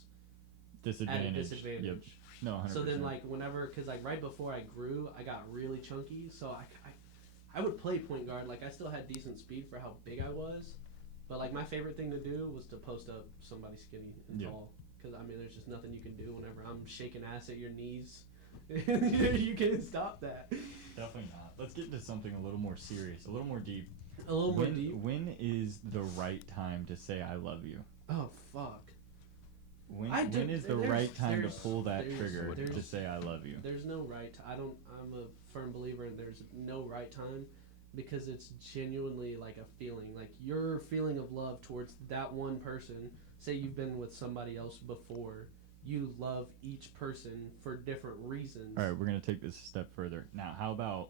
disadvantage. at a disadvantage. Yep. No, 100%. So then, like, whenever, because, like, right before I grew, I got really chunky, so I would play point guard. Like, I still had decent speed for how big I was, but, like, my favorite thing to do was to post up somebody skinny and tall. Because, I mean, there's just nothing you can do whenever I'm shaking ass at your knees. You can't stop that. Definitely not. Let's get into something a little more serious, a little more deep. A little more deep? When is the right time to say I love you? Oh, fuck. When is the right time to pull that trigger to say I love you? There's no right I'm a firm believer in there's no right time because it's genuinely like a feeling. Like your feeling of love towards that one person, say you've been with somebody else before, you love each person for different reasons. All right, we're going to take this a step further. Now, how about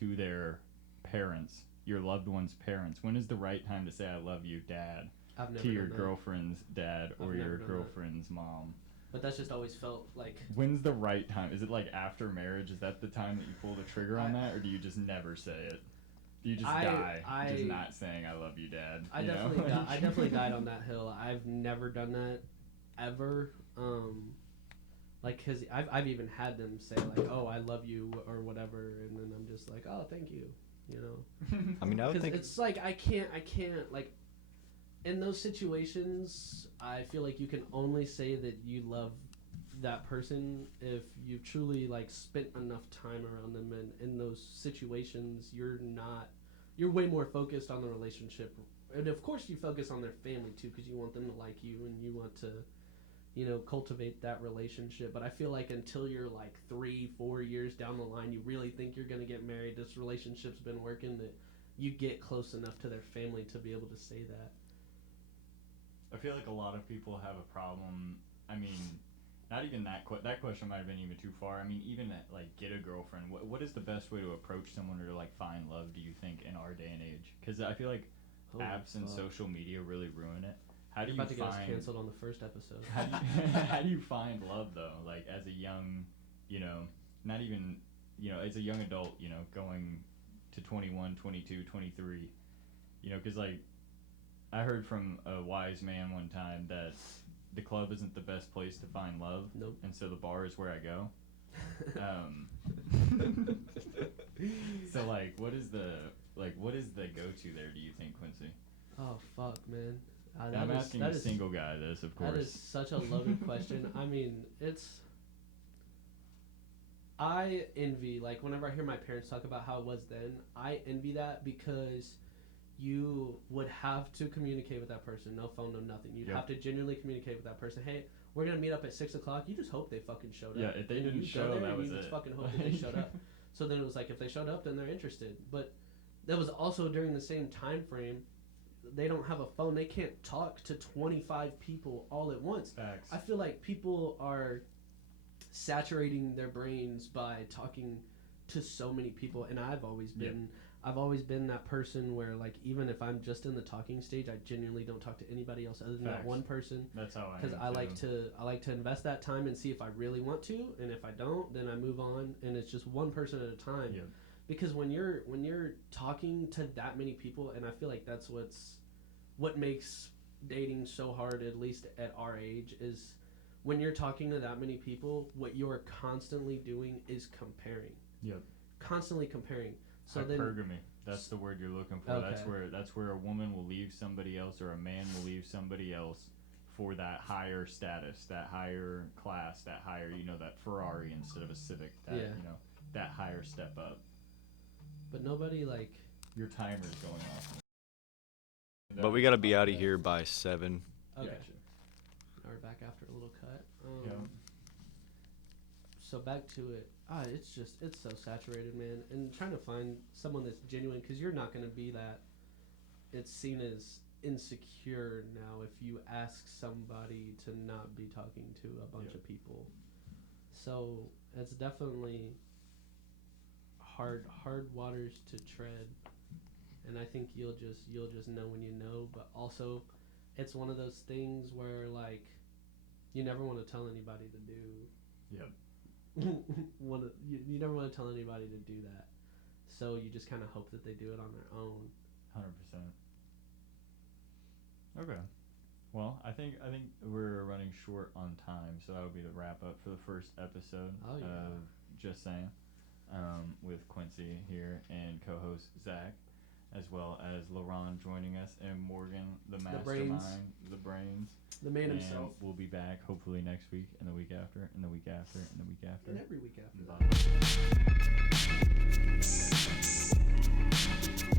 to their parents, your loved one's parents? When is the right time to say I love you, Dad? I've never to your done that. girlfriend's dad or your girlfriend's mom. But that's just always felt like... When's the right time? Is it like after marriage? Is that the time that you pull the trigger on that? Or do you just never say it? Do you just die just not saying I love you, Dad? I definitely died on that hill. I've never done that ever. Like, cause I've even had them say like, "Oh, I love you" or whatever, and then I'm just like, "Oh, thank you," you know. I mean, I would think it's like I can't like. In those situations, I feel like you can only say that you love that person if you truly like spent enough time around them, and in those situations, you're way more focused on the relationship, and of course you focus on their family too, because you want them to like you and you want to, you know, cultivate that relationship. But I feel like until you're like 3-4 years down the line, you really think you're gonna get married, this relationship's been working, that you get close enough to their family to be able to say that. I feel like a lot of people have a problem. I mean, not even that question might have been even too far. I mean, even like get a girlfriend. What is the best way to approach someone or to like find love, do you think, in our day and age? Because I feel like apps and social media really ruin it. How do you about to get us canceled on the first episode. How do you find love though? Like as a young, you know, not even, you know, as a young adult, you know, going to 21, 22, 23, you know, because like. I heard from a wise man one time that the club isn't the best place to find love. Nope. And so the bar is where I go. So like, what is the go-to there? Do you think, Quincy? Oh fuck, man. I'm asking a single guy this, of course. That is such a loaded question. I mean, I envy, like, whenever I hear my parents talk about how it was then, I envy that because you would have to communicate with that person. No phone, no nothing. You'd have to genuinely communicate with that person. Hey, we're going to meet up at 6 o'clock. You just hope they fucking showed up. Yeah, if they didn't show, that was it. You just fucking hope that they showed up. So then it was like, if they showed up, then they're interested. But that was also during the same time frame. They don't have a phone. They can't talk to 25 people all at once. Facts. I feel like people are saturating their brains by talking to so many people, and I've always been I've always been that person where, like, even if I'm just in the talking stage, I genuinely don't talk to anybody else other than that Facts. one person. That's how I. Because am, I like too. to invest that time and see if I really want to, and if I don't, then I move on, and it's just one person at a time. Yep. Because when you're talking to that many people, and I feel like that's what makes dating so hard, at least at our age, is when you're talking to that many people, what you're constantly doing is comparing. Yep. Constantly comparing. So Hypergamy. That's the word you're looking for. Okay. That's where a woman will leave somebody else, or a man will leave somebody else for that higher status, that higher class, that higher, that Ferrari instead of a Civic, that that higher step up. But nobody, like, your timer's going off. But we gotta be out of here by 7. okay. Gotcha. Now we're back after a little cut. Yeah. So back to it. It's so saturated, man. And trying to find someone that's genuine, because you're not going to be that. It's seen as insecure now if you ask somebody to not be talking to a bunch of people. So it's definitely hard waters to tread. And I think you'll just know when you know. But also, it's one of those things where, like, you never want to tell anybody to do. Yep. You never want to tell anybody to do that, so you just kind of hope that they do it on their own. 100%. Okay. Well, I think we're running short on time, so that would be the wrap up for the first episode of Just Saying, with Quincy here and co-host Zach, as well as LaRon joining us, and Morgan, the mastermind, the brains. The man and himself. We'll be back hopefully next week, and the week after, and the week after, and the week after. And every week after Bye. that.